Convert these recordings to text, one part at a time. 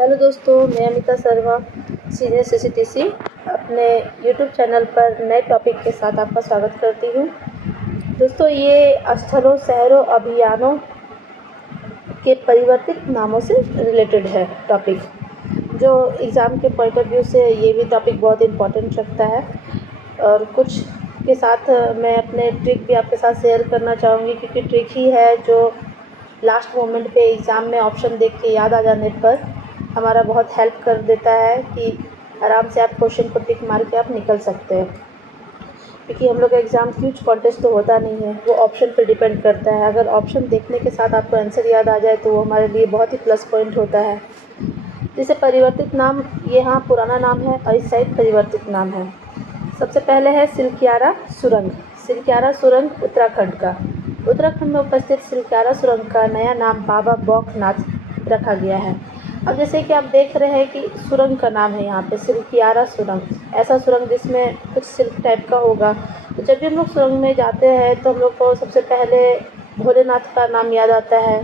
Hello दोस्तों, मैं Amita Sharma senior CCTC अपने यूट्यूब चैनल पर नए टॉपिक के साथ आपका स्वागत करती हूँ। दोस्तों, ये स्थलों शहरों अभियानों के परिवर्तित नामों से रिलेटेड है टॉपिक, जो एग्ज़ाम के पॉइंट ऑफ व्यू से ये भी टॉपिक बहुत इम्पोर्टेंट रखता है। और कुछ के साथ मैं अपने ट्रिक भी आपके साथ शेयर करना चाहूँगी, क्योंकि ट्रिक ही है जो लास्ट मोमेंट पे एग्ज़ाम में ऑप्शन देख के याद आ जाने पर हमारा बहुत हेल्प कर देता है कि आराम से आप क्वेश्चन को टिक मार के आप निकल सकते हैं। क्योंकि हम लोग का एग्ज़ाम ह्यूज कॉन्टेस्ट तो होता नहीं है, वो ऑप्शन पर डिपेंड करता है। अगर ऑप्शन देखने के साथ आपको आंसर याद आ जाए तो वो हमारे लिए बहुत ही प्लस पॉइंट होता है। जैसे परिवर्तित नाम, ये यहाँ पुराना नाम है और इस साइड परिवर्तित नाम है। सबसे पहले है सिलक्यारा सुरंग। सिलक्यारा सुरंग उत्तराखंड का, उत्तराखंड में उपस्थित सिलक्यारा सुरंग का नया नाम बाबा बौखनाथ रखा गया है। अब जैसे कि आप देख रहे हैं कि सुरंग का नाम है यहाँ पे सिलक्यारा सुरंग, ऐसा सुरंग जिसमें कुछ सिल्क टाइप का होगा। तो जब भी हम लोग सुरंग में जाते हैं तो हम लोग को सबसे पहले भोलेनाथ का नाम याद आता है।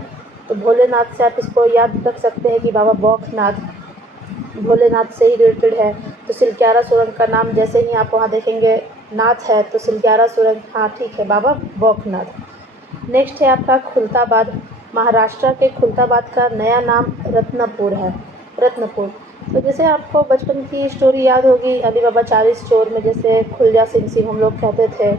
तो भोलेनाथ से आप इसको याद रख सकते हैं कि बाबा बौखनाथ भोलेनाथ से ही रिलेटेड है। तो सिलक्यारा सुरंग का नाम जैसे ही आप वहाँ देखेंगे नाथ है तो सिलक्यारा सुरंग, हाँ ठीक है, बाबा बौखनाथ। नेक्स्ट है आपका खुलताबाद। महाराष्ट्र के खुलताबाद का नया नाम रत्नपुर है, रत्नपुर। तो जैसे आपको बचपन की स्टोरी याद होगी, अली बाबा चालीस चोर में जैसे खुल जा सिंह सिंह हम लोग कहते थे।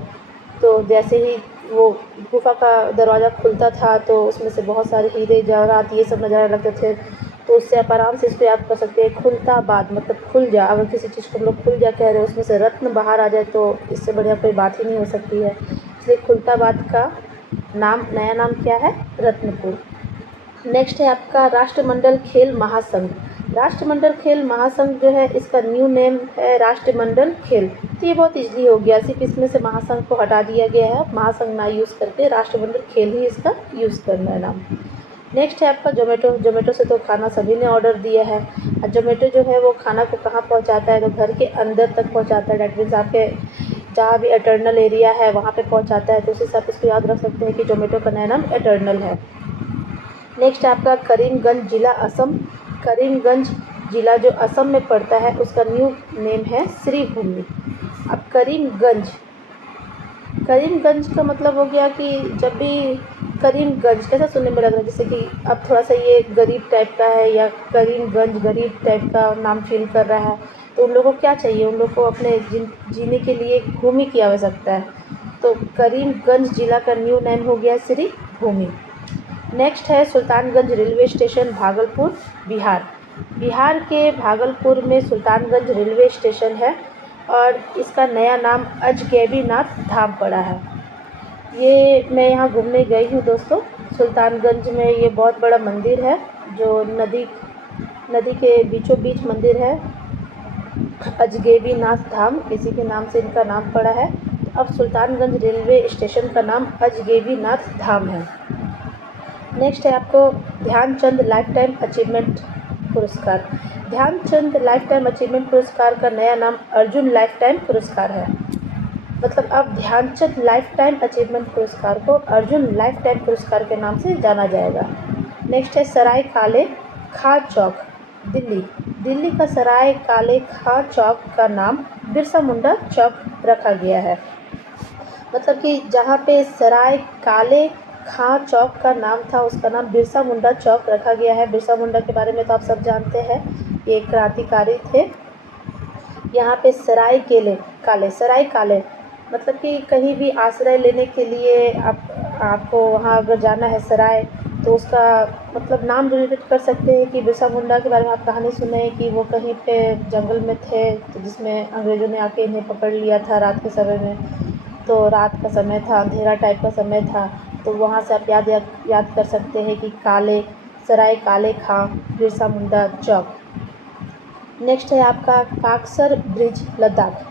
तो जैसे ही वो गुफा का दरवाज़ा खुलता था तो उसमें से बहुत सारे हीरे जवाहरात ये सब नज़ारे लगते थे। तो उससे आप आराम से इसको याद कर सकते हैं, खुलताबाद मतलब खुल जा। अगर किसी चीज़ को हम लोग खुल जा कह रहे हैं, उसमें से रत्न बाहर आ जाए तो इससे बढ़िया कोई बात ही नहीं हो सकती है। इसलिए खुलताबाद का नाम, नया नाम क्या है? रत्नपुर। नेक्स्ट है आपका राष्ट्रमंडल खेल महासंघ। राष्ट्रमंडल खेल महासंघ जो है, इसका न्यू नेम है राष्ट्रमंडल खेल। तो ये बहुत इजली हो गया, सिर्फ इसमें से महासंघ को हटा दिया गया है, महासंघ ना यूज़ करके राष्ट्रमंडल खेल ही इसका यूज़ करना है नाम। नेक्स्ट है आपका जोमेटो। जोमेटो से तो खाना सभी ने ऑर्डर दिया है। और जोमेटो जो है वो खाना को कहाँ पहुँचाता है? तो घर के अंदर तक पहुँचाता है। डैट मीन्स आपके जहाँ भी एटर्नल एरिया है वहाँ पे पहुँचाता है। तो उसी हिसाब से इसको याद रख सकते हैं कि जोमेटो का नया नाम एटर्नल है। नेक्स्ट आपका करीमगंज जिला असम। करीमगंज जिला जो असम में पड़ता है उसका न्यू नेम है श्रीभूमि। अब करीमगंज, करीमगंज का मतलब हो गया कि जब भी करीमगंज कैसा सुनने में लग रहा है, जैसे कि अब थोड़ा सा ये गरीब टाइप का है या करीमगंज गरीब टाइप का नाम फील कर रहा है। तो उन लोगों को क्या चाहिए? उन लोगों को अपने जीने के लिए भूमि की आवश्यकता है। तो करीमगंज जिला का न्यू नेम हो गया श्रीभूमि। नेक्स्ट है सुल्तानगंज रेलवे स्टेशन, भागलपुर, बिहार। बिहार के भागलपुर में सुल्तानगंज रेलवे स्टेशन है और इसका नया नाम अजगैबीनाथ धाम पड़ा है। ये मैं यहाँ घूमने गई हूँ दोस्तों। सुल्तानगंज में ये बहुत बड़ा मंदिर है जो नदी के बीचों बीच मंदिर है। अजगैबीनाथ धाम इसी के नाम से इनका नाम पड़ा है। अब सुल्तानगंज रेलवे स्टेशन का नाम अजगैबीनाथ धाम है। नेक्स्ट है आपको ध्यानचंद लाइफ टाइम अचीवमेंट पुरस्कार। ध्यानचंद लाइफ टाइम अचीवमेंट पुरस्कार का नया नाम अर्जुन लाइफ टाइम पुरस्कार है। मतलब अब ध्यानचंद लाइफ टाइम अचीवमेंट पुरस्कार को अर्जुन लाइफ टाइम पुरस्कार के नाम से जाना जाएगा। नेक्स्ट है सराय काले खां चौक, दिल्ली। दिल्ली का सराय काले खां चौक का नाम बिरसा मुंडा चौक रखा गया है। मतलब कि जहाँ पे सराय काले खां चौक का नाम था उसका नाम बिरसा मुंडा चौक रखा गया है। बिरसा मुंडा के बारे में तो आप सब जानते हैं, ये क्रांतिकारी थे। यहाँ पे सराय काले मतलब कि कहीं भी आश्रय लेने के लिए आपको वहाँ अगर जाना है सराय, तो उसका मतलब नाम रिलेटेड कर सकते हैं कि बिरसा मुंडा के बारे में आप कहानी सुने हैं कि वो कहीं पे जंगल में थे, तो जिसमें अंग्रेज़ों ने आके इन्हें पकड़ लिया था रात के समय में। तो रात का समय था, अंधेरा टाइप का समय था, तो वहाँ से आप याद कर सकते हैं कि सराय काले खां बिरसा मुंडा चौक। नेक्स्ट है आपका काकसर ब्रिज, लद्दाख।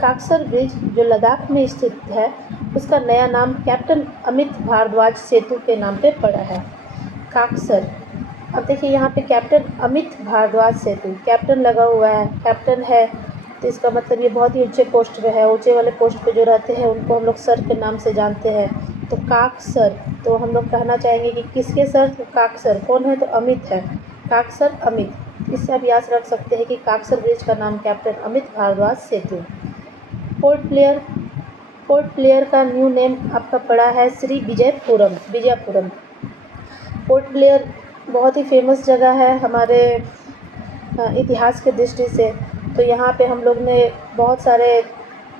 काकसर ब्रिज जो लद्दाख में स्थित है उसका नया नाम कैप्टन अमित भारद्वाज सेतु के नाम पे पड़ा है, काकसर। अब देखिए यहाँ पे कैप्टन अमित भारद्वाज सेतु, कैप्टन लगा हुआ है, कैप्टन है, तो इसका मतलब ये बहुत ही ऊंचे पोस्ट पे है। ऊंचे वाले पोस्ट पे जो रहते हैं उनको हम लोग सर के नाम से जानते हैं। तो काकसर, तो हम लोग कहना चाहेंगे कि किसके सर? तो काकसर। कौन है? तो अमित है, काकसर अमित। इससे आप याद रख सकते हैं कि काकसर ब्रिज का नाम कैप्टन अमित भारद्वाज सेतु। पोर्ट ब्लेयर का न्यू नेम आपका पड़ा है श्री विजयपुरम। पोर्ट ब्लेयर बहुत ही फेमस जगह है हमारे इतिहास के दृष्टि से। तो यहाँ पे हम लोग ने बहुत सारे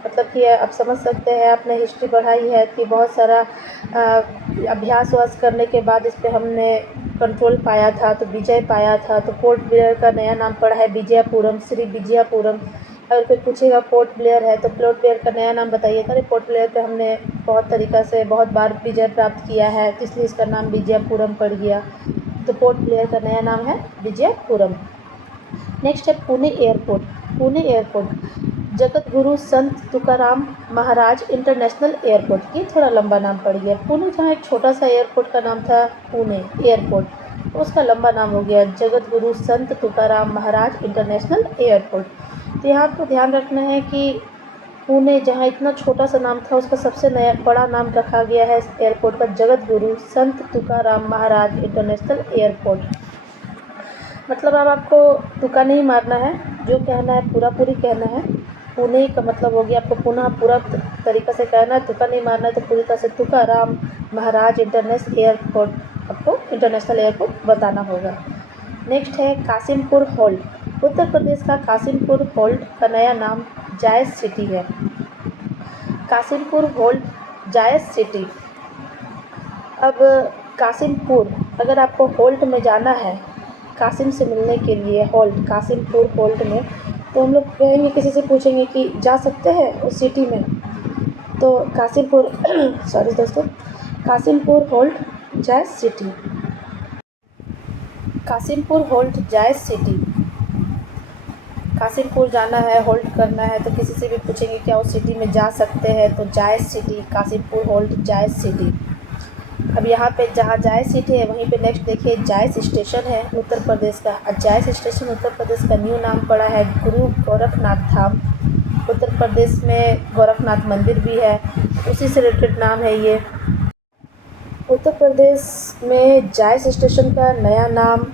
मतलब कि आप समझ सकते हैं, आपने हिस्ट्री पढ़ाई है कि बहुत सारा अभ्यास करने के बाद इस पे हमने कंट्रोल पाया था, तो विजय पाया था। तो पोर्ट ब्लेयर का नया नाम पड़ा है विजयपुरम, श्री विजयपुरम। अगर कोई पूछेगा पोर्ट ब्लेयर है तो पोर्ट ब्लेयर का नया नाम बताइए, अरे पोर्ट ब्लेयर पे हमने बहुत तरीक़ा से बहुत बार विजय प्राप्त किया है, तो इसलिए इसका नाम विजयपुरम पड़ गया। तो पोर्ट ब्लेयर का नया नाम है विजयपुरम। नेक्स्ट है पुणे एयरपोर्ट जगत गुरु संत तुकाराम महाराज इंटरनेशनल एयरपोर्ट। ये थोड़ा लंबा नाम पड़ गया। पुणे जहाँ एक छोटा सा एयरपोर्ट का नाम था पुणे एयरपोर्ट, तो उसका लंबा नाम हो गया जगत गुरु संत तुकाराम महाराज इंटरनेशनल एयरपोर्ट। तो यहाँ आपको ध्यान रखना है कि पुणे जहाँ इतना छोटा सा नाम था उसका सबसे नया बड़ा नाम रखा गया है इस एयरपोर्ट का, जगत गुरु संत तुकाराम महाराज इंटरनेशनल एयरपोर्ट। मतलब अब आपको तुक्का नहीं मारना है, जो कहना है पूरी कहना है। पुणे का मतलब हो गया आपको पुनः पूरा तरीक़ा से कहना है, तुक्का नहीं मारना है। तो पूरी तरह से तुकाराम महाराज इंटरनेशनल एयरपोर्ट, आपको इंटरनेशनल एयरपोर्ट बताना होगा। नेक्स्ट है कासिमपुर होल्ट। उत्तर प्रदेश का कासिमपुर होल्ट का नया नाम जायज़ सिटी है। कासिमपुर होल्ट जायज़ सिटी। अब कासिमपुर, अगर आपको होल्ट में जाना है कासिम से मिलने के लिए, कासिमपुर होल्ट में, तो हम लोग कहेंगे, किसी से पूछेंगे कि जा सकते हैं उस सिटी में, तो कासिमपुर सॉरी दोस्तों, कासिमपुर होल्ट जायज़ सिटी। कासिमपुर होल्ट जायज़ सिटी। कासिमपुर जाना है, होल्ट करना है, तो किसी से भी पूछेंगे क्या उस सिटी में जा सकते हैं, तो जायज़ सिटी, कासिमपुर होल्ट जायज़ सिटी। अब यहाँ पे जहाँ जायज़ सिटी है वहीं पे नेक्स्ट देखिए जायज़ स्टेशन है उत्तर प्रदेश का। जायज़ स्टेशन उत्तर प्रदेश का न्यू नाम पड़ा है गुरु गोरखनाथ धाम। उत्तर प्रदेश में गोरखनाथ मंदिर भी है, उसी से रिलेटेड नाम है ये। उत्तर प्रदेश में जायज़ स्टेशन का नया नाम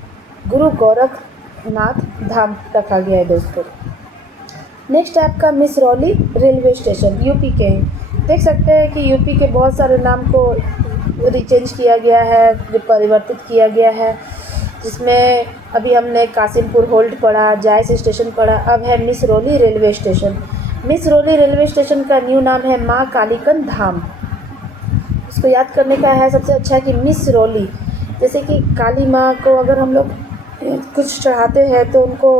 गुरु गोरखनाथ धाम रखा गया है दोस्तों। नेक्स्ट है आपका मिसरौली रेलवे स्टेशन, यूपी के। देख सकते हैं कि यूपी के बहुत सारे नाम को रिचेंज किया गया है, परिवर्तित किया गया है, जिसमें अभी हमने कासिमपुर होल्ट पढ़ा, जायज़ स्टेशन पढ़ा, अब है Misrauli railway station. Misrauli railway station का न्यू नाम है माँ कालीकन धाम। इसको याद करने का है सबसे अच्छा कि मिसरौली, जैसे कि काली माँ को अगर हम लोग कुछ चढ़ाते हैं तो उनको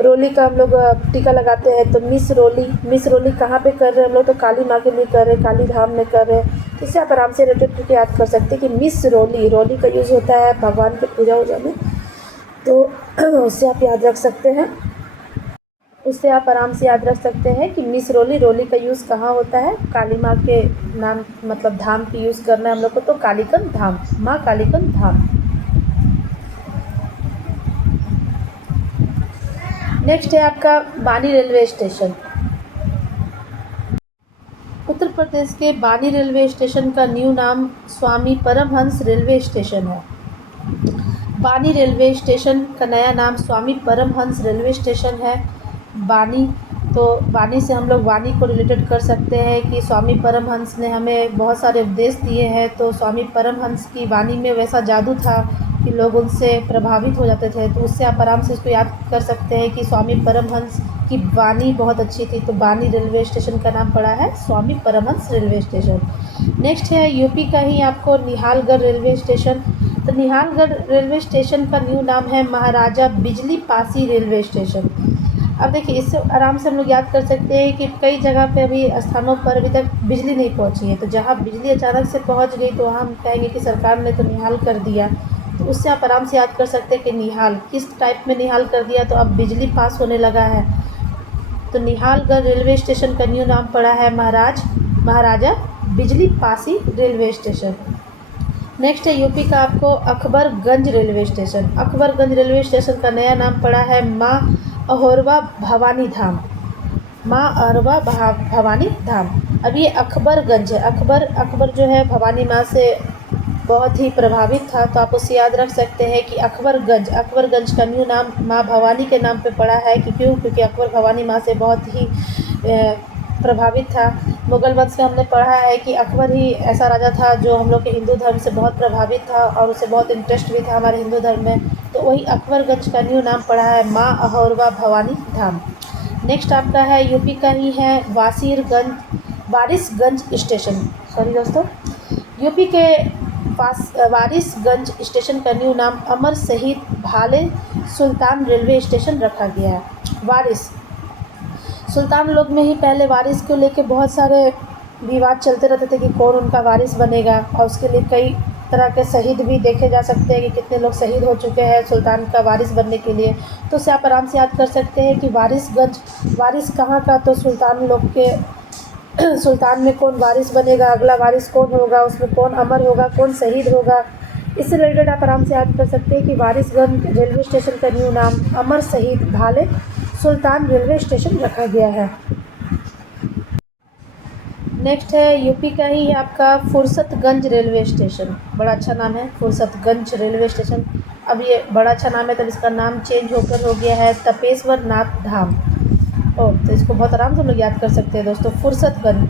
रोली का हम लोग टीका लगाते हैं, तो मिसरौली कहाँ पे कर रहे हैं हम लोग, तो काली माँ के लिए कर रहे हैं, काली धाम में कर रहे हैं। तो इससे आप आराम से रिलेटेड करके याद कर सकते हैं कि मिसरौली, रोली का यूज़ होता है भगवान के पूजा वूजा में, तो उससे आप याद रख सकते हैं। उससे आप आराम से याद रख सकते हैं कि मिसरौली, रोली का यूज़ कहाँ होता है, काली माँ के नाम मतलब धाम की यूज़ करना है हम लोग को, तो कालीकन धाम, माँ कालीकन धाम। नेक्स्ट है आपका बानी रेलवे स्टेशन। उत्तर प्रदेश के बानी रेलवे स्टेशन का न्यू नाम स्वामी परमहंस रेलवे स्टेशन है। बानी रेलवे स्टेशन का नया नाम स्वामी परमहंस रेलवे स्टेशन है। बानी, तो बानी से हम लोग वाणी को रिलेटेड कर सकते हैं कि स्वामी परमहंस ने हमें बहुत सारे उपदेश दिए हैं, तो स्वामी परमहंस की वाणी में वैसा जादू था कि लोग उनसे प्रभावित हो जाते थे, तो उससे आप आराम से इसको याद कर सकते हैं कि स्वामी परमहंस की वाणी बहुत अच्छी थी, तो बानी रेलवे स्टेशन का नाम पड़ा है स्वामी परमहंस रेलवे स्टेशन। नेक्स्ट है यूपी का ही आपको निहालगढ़ रेलवे स्टेशन। तो निहालगढ़ रेलवे स्टेशन का न्यू नाम है महाराजा बिजली पासी रेलवे स्टेशन। अब देखिए, इससे आराम से हम लोग याद कर सकते हैं कि कई जगह पे अभी स्थानों पर अभी तक बिजली नहीं पहुंची है, तो जहां बिजली अचानक से पहुंच गई तो वहाँ हम कहेंगे कि सरकार ने तो निहाल कर दिया। तो उससे आप आराम से याद कर सकते हैं कि निहाल किस टाइप में निहाल कर दिया, तो अब बिजली पास होने लगा है। तो निहालगढ़ रेलवे स्टेशन का न्यू नाम पड़ा है महाराजा बिजली पासी रेलवे स्टेशन। नेक्स्ट है यूपी का आपको Akbarganj railway station. Akbarganj railway station का नया नाम पड़ा है माँ अहोरवा भवानी धाम। माँ अहोरवा भवानी धाम। अब ये अकबरगंज है। अकबर जो है भवानी माँ से बहुत ही प्रभावित था, तो आप उससे याद रख सकते हैं कि अकबरगंज का न्यू नाम माँ भवानी के नाम पे पड़ा है कि क्यों, क्योंकि अकबर भवानी माँ से बहुत ही प्रभावित था। मुगल वंश में हमने पढ़ा है कि अकबर ही ऐसा राजा था जो हम लोग के हिंदू धर्म से बहुत प्रभावित था और उसे बहुत इंटरेस्ट भी था हमारे हिंदू धर्म में, तो वही अकबरगंज का न्यू नाम पड़ा है माँ अहोरवा भवानी धाम। नेक्स्ट आपका है यूपी का ही है वारिसगंज स्टेशन, सॉरी दोस्तों, यूपी के पास वारिसगंज स्टेशन का न्यू नाम अमर शहीद भाले सुल्तान रेलवे स्टेशन रखा गया है। वारिस, सुल्तान लोग में ही पहले वारिस को लेके बहुत सारे विवाद चलते रहते थे कि कौन उनका वारिस बनेगा, और उसके लिए कई तरह के शहीद भी देखे जा सकते हैं कि कितने लोग शहीद हो चुके हैं सुल्तान का वारिस बनने के लिए। तो उसे आप आराम से याद कर सकते हैं कि वारिसगंज, वारिस कहाँ का, तो सुल्तान लोग के सुल्तान में कौन वारिस बनेगा, अगला वारिस कौन होगा, उसमें कौन अमर होगा, कौन शहीद होगा, इससे रिलेटेड आप आराम से याद कर सकते हैं कि वारिसगंज रेलवे स्टेशन का न्यू नाम अमर शहीद भाले सुल्तान रेलवे स्टेशन रखा गया है। नेक्स्ट है यूपी का ही आपका फुर्सतगंज रेलवे स्टेशन, बड़ा अच्छा नाम है फुर्सतगंज रेलवे स्टेशन। अब ये बड़ा अच्छा नाम है, तब इसका नाम चेंज होकर हो गया है तपेश्वर नाथ धाम। तो इसको बहुत आराम से हम लोग याद कर सकते हैं दोस्तों। फुर्सतगंज,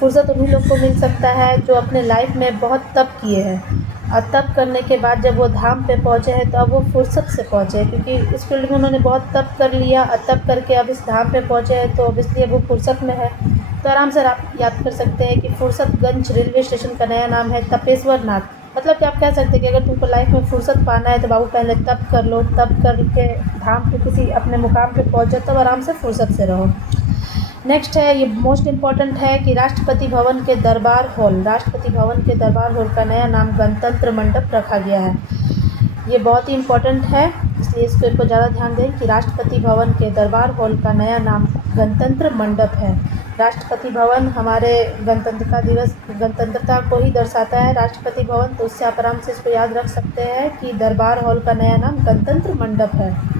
फुर्सत उन्हीं लोग को मिल सकता है जो अपने लाइफ में बहुत तप किए हैं, और तप करने के बाद जब वो धाम पे पहुँचे हैं तो अब वो फुर्सत से पहुँचे हैं, क्योंकि इस फील्ड में उन्होंने बहुत तप कर लिया और तप करके अब इस धाम पे पहुँचे हैं, तो अब इसलिए वो फुर्सत में है। तो आराम से आप याद कर सकते हैं कि फुर्सतगंज रेलवे स्टेशन का नया नाम है तपेश्वर नाथ। मतलब कि आप कह सकते हैं कि अगर तुमको लाइफ में फुर्सत पाना है तो बाबू पहले तप कर लो, तप करके धाम पे किसी अपने मुकाम पे पहुँचो, तब आराम से फुर्सत से रहो। नेक्स्ट है, ये मोस्ट इम्पॉर्टेंट है कि राष्ट्रपति भवन के दरबार हॉल, राष्ट्रपति भवन के दरबार हॉल का नया नाम गणतंत्र मंडप रखा गया है। ये बहुत ही इम्पॉर्टेंट है, इसलिए इसको ज़्यादा ध्यान दें कि राष्ट्रपति भवन के दरबार हॉल का नया नाम गणतंत्र मंडप है। राष्ट्रपति भवन हमारे गणतंत्रता दिवस, गणतंत्रता को ही दर्शाता है राष्ट्रपति भवन, तो उससे आप आराम से इसको याद रख सकते हैं कि दरबार हॉल का नया नाम गणतंत्र मंडप है।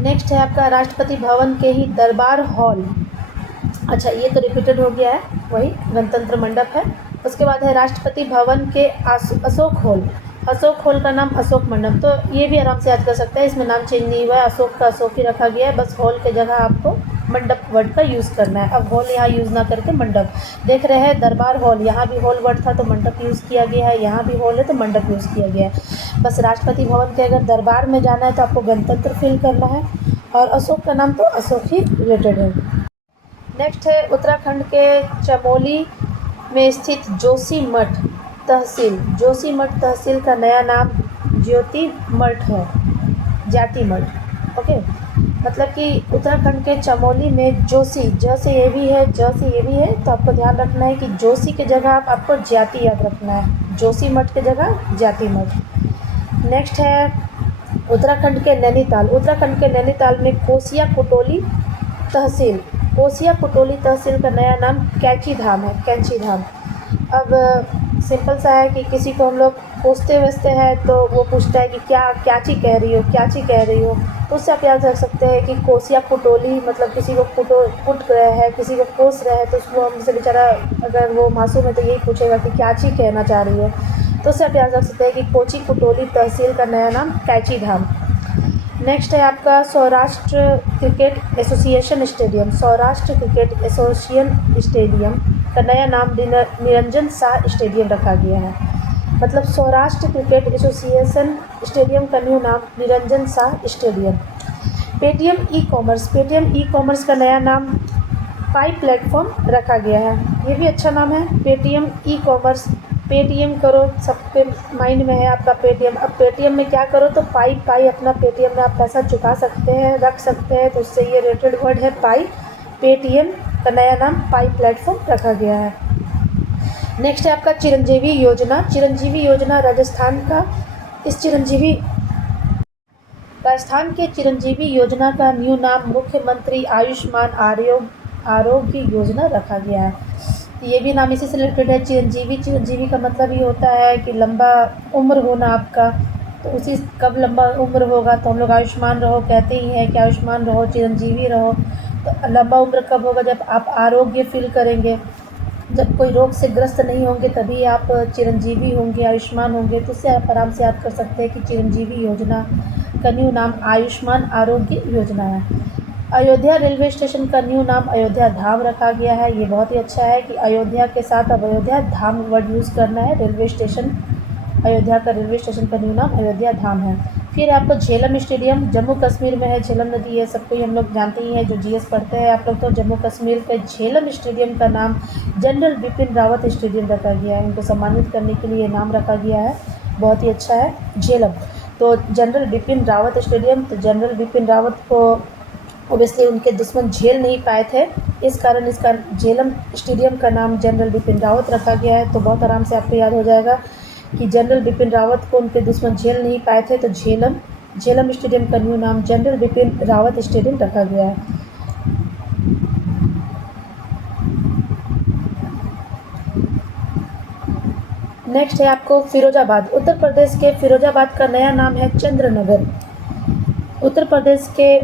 नेक्स्ट है आपका राष्ट्रपति भवन के ही दरबार हॉल, अच्छा ये तो रिपीटेड हो गया है, वही गणतंत्र मंडप है। उसके बाद है राष्ट्रपति भवन के अशोक हॉल, अशोक हॉल का नाम अशोक मंडप, तो ये भी आराम से याद कर सकते हैं, इसमें नाम चेंज नहीं हुआ है, अशोक का अशोक ही रखा गया है, बस हॉल के जगह आपको मंडप वर्ड का यूज़ करना है। अब हॉल यहाँ यूज़ ना करके मंडप, देख रहे हैं दरबार हॉल, यहाँ भी हॉल वर्ड था तो मंडप यूज़ किया गया है, यहाँ भी हॉल है तो मंडप यूज़ किया गया है। बस राष्ट्रपति भवन के अगर दरबार में जाना है तो आपको गणतंत्र फील करना है, और अशोक का नाम तो अशोक ही रिलेटेड है। नेक्स्ट है उत्तराखंड के चमोली में स्थित जोशीमठ तहसील, जोशीमठ तहसील का नया नाम ज्योतिमठ है, जातिमठ। ओके, मतलब कि उत्तराखंड के चमोली में जोशी, ज से ये भी है, ज से ये भी है, तो आपको ध्यान रखना है कि जोशी की जगह आपको जाति याद रखना है, जोशीमठ की जगह जातिमठ। नेक्स्ट है उत्तराखंड के नैनीताल, उत्तराखंड के नैनीताल में कोसिया कुटोली तहसील, कोसिया कुटोली तहसील का नया नाम कैंची धाम है, कैंची धाम। अब सिंपल सा है कि किसी को हम लोग पूछते वस्ते हैं तो वो पूछता है कि क्याची कह रही हो, क्याची कह रही हो, तो उससे आप याद रख सकते हैं कि कोसिया कुटोली, मतलब किसी को कुट रहे हैं, किसी को कोस रहे हैं, तो उसको हमसे बेचारा अगर वो मासूम है तो यही पूछेगा कि क्याची कहना चाह रही हो, तो उससे आप याद रख सकते हैं कि कोची कुटोली तहसील का नया नाम कैंची धाम। नेक्स्ट है आपका Saurashtra cricket association stadium, Saurashtra cricket association stadium का नया नाम निरंजन शाह स्टेडियम रखा गया है। मतलब सौराष्ट्र क्रिकेट एसोसिएशन स्टेडियम का न्यू नाम Niranjan Shah stadium. Paytm e commerce, Paytm e commerce का नया नाम पाई प्लेटफॉर्म रखा गया है, ये भी अच्छा नाम है, पेटीएम ई कॉमर्स। पेटीएम करो, सबके माइंड में है आपका पेटीएम, अब पेटीएम में क्या करो तो पाई अपना पेटीएम में आप पैसा चुका सकते हैं, रख सकते हैं, तो उससे ये रिलेटेड वर्ड है पाई। पेटीएम का नया नाम पाई प्लेटफॉर्म रखा गया है। नेक्स्ट है आपका चिरंजीवी योजना, चिरंजीवी योजना राजस्थान का, इस राजस्थान के चिरंजीवी योजना का न्यू नाम मुख्यमंत्री आयुष्मान आरोग्य योजना रखा गया है। ये भी नाम इसी से रिलेटेड है, चिरंजीवी, चिरंजीवी का मतलब ये होता है कि लंबा उम्र होना आपका, तो उसी कब लंबा उम्र होगा तो हम लोग आयुष्मान रहो कहते ही हैं कि आयुष्मान रहो, चिरंजीवी रहो, तो लंबा उम्र कब होगा? जब आप आरोग्य फील करेंगे, जब कोई रोग से ग्रस्त नहीं होंगे, तभी आप चिरंजीवी होंगे, आयुष्मान होंगे। तो उससे आप आराम से याद कर सकते हैं कि चिरंजीवी योजना का न्यू नाम आयुष्मान आरोग्य योजना है। अयोध्या रेलवे स्टेशन का न्यू नाम अयोध्या धाम रखा गया है। ये बहुत ही अच्छा है कि अयोध्या के साथ अब अयोध्या धाम वर्ड यूज़ करना है। रेलवे स्टेशन, अयोध्या का रेलवे स्टेशन का न्यू नाम अयोध्या धाम है। फिर आपको झेलम स्टेडियम जम्मू कश्मीर में है। झेलम नदी है, सबको ही हम लोग जानते ही हैं, जो जीएस पढ़ते हैं आप लोग। तो जम्मू कश्मीर के झेलम स्टेडियम का नाम जनरल बिपिन रावत स्टेडियम रखा गया है। उनको सम्मानित करने के लिए नाम रखा गया है, बहुत ही अच्छा है झेलम। तो जनरल बिपिन रावत स्टेडियम, तो जनरल बिपिन रावत को ओबियसली उनके दुश्मन झेल नहीं पाए थे, इस कारण इसका झेलम स्टेडियम का नाम जनरल बिपिन रावत रखा गया है। तो बहुत आराम से आपको याद हो जाएगा कि जनरल बिपिन रावत को उनके दुश्मन झेल नहीं पाए थे, तो झेलम स्टेडियम का न्यू नाम जनरल बिपिन रावत स्टेडियम रखा गया है। नेक्स्ट है आपको फिरोजाबाद। उत्तर प्रदेश के फिरोजाबाद का नया नाम है चंद्रनगर। उत्तर प्रदेश के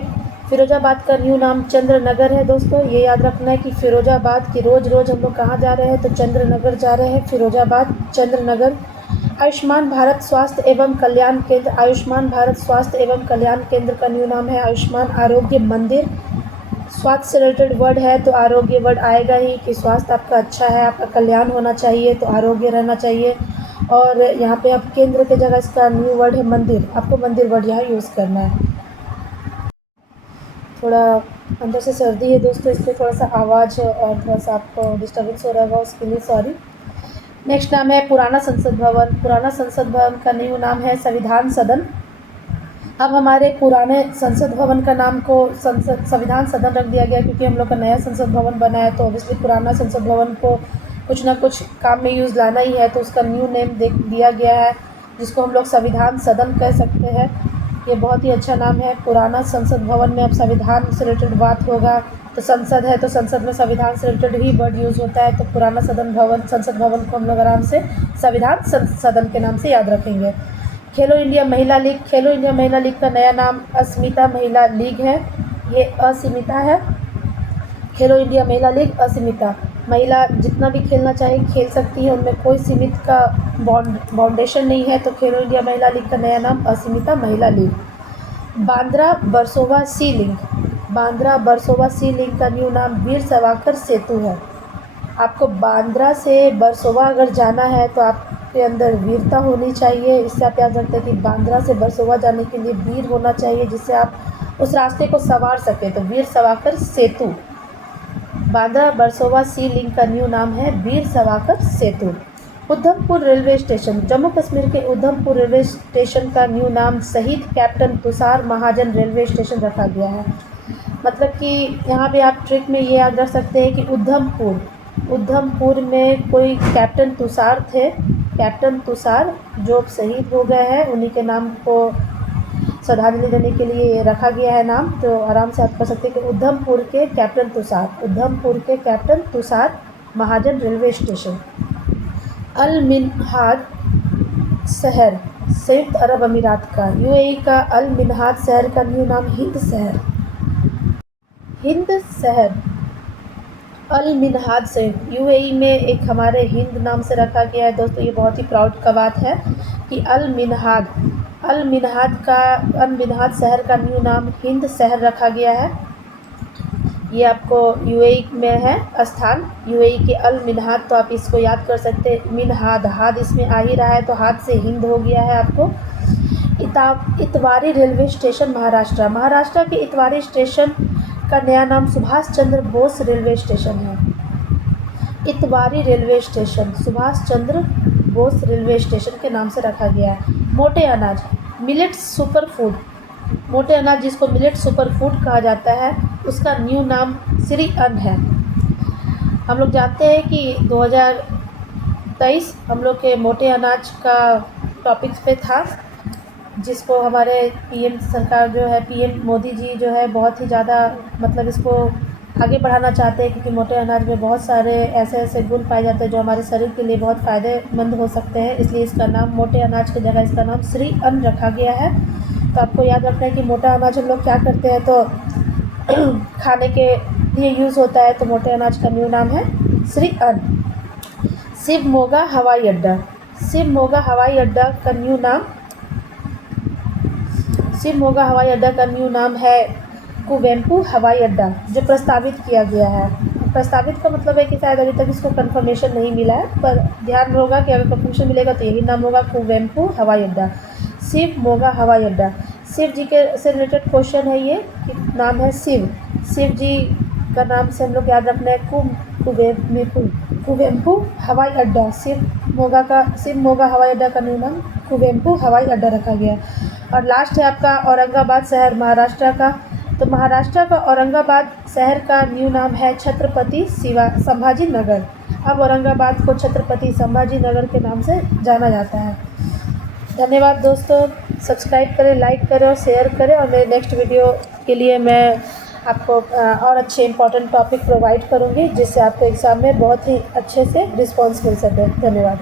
फिरोजाबाद का न्यू नाम चंद्रनगर है। दोस्तों ये याद रखना है कि फिरोजाबाद की रोज़ हम लोग कहाँ जा रहे हैं? तो चंद्रनगर जा रहे हैं, फिरोजाबाद चंद्रनगर। आयुष्मान भारत स्वास्थ्य एवं कल्याण केंद्र, आयुष्मान भारत स्वास्थ्य एवं कल्याण केंद्र का न्यू नाम है आयुष्मान आरोग्य मंदिर। स्वास्थ्य से रिलेटेड वर्ड है तो आरोग्य वर्ड आएगा ही, कि स्वास्थ्य आपका अच्छा है, आपका कल्याण होना चाहिए, तो आरोग्य रहना चाहिए। और यहाँ पे अब केंद्र की जगह इसका न्यू वर्ड है मंदिर, आपको मंदिर वर्ड यहाँ यूज़ करना है। थोड़ा अंदर से सर्दी है दोस्तों, इसलिए थोड़ा सा आवाज़ और थोड़ा सा आपको डिस्टर्बेंस हो रहा होगा, उसके लिए सॉरी। नेक्स्ट नाम है पुराना संसद भवन। पुराना संसद भवन का न्यू नाम है संविधान सदन। अब हमारे पुराने संसद भवन का नाम को संविधान सदन रख दिया गया, क्योंकि हम लोग का नया संसद भवन बना है। तो ऑब्वियसली पुराना संसद भवन को कुछ ना कुछ काम में यूज़ लाना ही है, तो उसका न्यू नेम दिया गया है, जिसको हम लोग संविधान सदन कह सकते हैं। ये बहुत ही अच्छा नाम है। पुराना संसद भवन में अब संविधान से रिलेटेड बात होगा, तो संसद है तो संसद में संविधान से रिलेटेड ही वर्ड यूज़ होता है। तो पुराना संसद भवन को हम लोग आराम से संविधान सदन के नाम से याद रखेंगे। खेलो इंडिया महिला लीग। खेलो इंडिया महिला लीग का नया नाम अस्मिता महिला लीग है। ये असीमिता है। खेलो इंडिया महिला लीग असीमिता, महिला जितना भी खेलना चाहे खेल सकती है, उनमें कोई सीमित का बाउंडेशन नहीं है। तो खेलो इंडिया महिला लीग का नया नाम असीमिता महिला league. Bandra Versova sea link. Bandra Versova sea link का न्यू नाम वीर सावरकर सेतु है। आपको बांद्रा से बरसोवा अगर जाना है तो आपके अंदर वीरता होनी चाहिए। इससे आप याद रखते हैं कि बांद्रा से बरसोवा जाने के लिए वीर होना चाहिए, जिससे आप उस रास्ते को संवार सकें। तो वीर सावरकर सेतु, बांद्रा बरसोवा सी लिंक का न्यू नाम है वीर सावरकर सेतु। Udhampur railway station. जम्मू कश्मीर के उधमपुर रेलवे स्टेशन का न्यू नाम Shaheed captain Tushar Mahajan railway station रखा गया है। मतलब कि यहाँ पे आप ट्रिक में ये याद रख सकते हैं कि उधमपुर में कोई कैप्टन तुषार थे। कैप्टन तुषार जो शहीद हो गए हैं, उन्हीं के नाम को श्रद्धांजलि देने के लिए रखा गया है नाम। तो आराम से आप कह सकते हैं कि उधमपुर के captain Tushar Mahajan railway station. अल मिन्हाद शहर संयुक्त अरब अमीरात का, यूएई का अल मिन्हाद शहर का न्यू नाम हिंद शहर। अल मिन्हाद से यूएई में एक हमारे हिंद नाम से रखा गया है। दोस्तों ये बहुत ही प्राउड का बात है कि अल मिन्हाद शहर का न्यू नाम हिंद शहर रखा गया है। ये आपको यूएई में है स्थान, यूएई के अल मिन्हाद। तो आप इसको याद कर सकते हैं, मिन्हाद, हाद इसमें आ ही रहा है तो हाद से हिंद हो गया है आपको। इतवारी रेलवे स्टेशन महाराष्ट्र के इतवारी स्टेशन का नया नाम सुभाष चंद्र बोस रेलवे स्टेशन है। Itwari railway station Subhash Chandra Bose railway station के नाम से रखा गया है। मोटे अनाज, मिलेट्स सुपरफूड, मोटे अनाज जिसको मिलेट सुपरफूड कहा जाता है, उसका न्यू नाम श्री अन्न है। हम लोग जानते हैं कि 2023 हम लोग के मोटे अनाज का टॉपिक्स पे था, जिसको हमारे पीएम सरकार जो है, पीएम मोदी जी जो है, बहुत ही ज़्यादा मतलब इसको आगे बढ़ाना चाहते हैं, क्योंकि मोटे अनाज में बहुत सारे ऐसे गुण पाए जाते हैं जो हमारे शरीर के लिए बहुत फ़ायदेमंद हो सकते हैं। इसलिए इसका नाम मोटे अनाज की जगह इसका नाम श्री अन्न रखा गया है। तो आपको याद रखना है कि मोटा अनाज हम लोग क्या करते हैं, तो खाने के लिए यूज़ होता है, तो मोटे अनाज का न्यू नाम है श्री अन्न। शिव मोगा हवाई अड्डा, शिव मोगा हवाई अड्डा का न्यू नाम, शिव मोगा हवाई अड्डा का न्यू नाम है कुवेम्पू हवाई अड्डा, जो प्रस्तावित किया गया है। प्रस्तावित का मतलब है कि शायद अभी तक इसको कंफर्मेशन नहीं मिला है, पर ध्यान होगा कि अगर कंफर्मेशन मिलेगा तो यही नाम होगा, कुवेम्पू हवाई अड्डा, शिव मोगा हवाई अड्डा। शिव जी के से रिलेटेड क्वेश्चन है ये कि नाम है शिव, शिव जी का नाम से हम लोग याद रखना है कुवेम्पू हवाई अड्डा। शिव मोगा हवाई अड्डा का न्यू नाम कुवेम्पू हवाई अड्डा रखा गया। और लास्ट है आपका औरंगाबाद शहर महाराष्ट्र का। तो महाराष्ट्र का औरंगाबाद शहर का न्यू नाम है छत्रपति संभाजी नगर। अब औरंगाबाद को छत्रपति संभाजी नगर के नाम से जाना जाता है। धन्यवाद दोस्तों, सब्सक्राइब करें, लाइक करें और शेयर करें, और मेरे नेक्स्ट वीडियो के लिए मैं आपको और अच्छे इंपॉर्टेंट टॉपिक प्रोवाइड करूँगी, जिससे आपको एग्ज़ाम में बहुत ही अच्छे से रिस्पॉन्स मिल सके। धन्यवाद।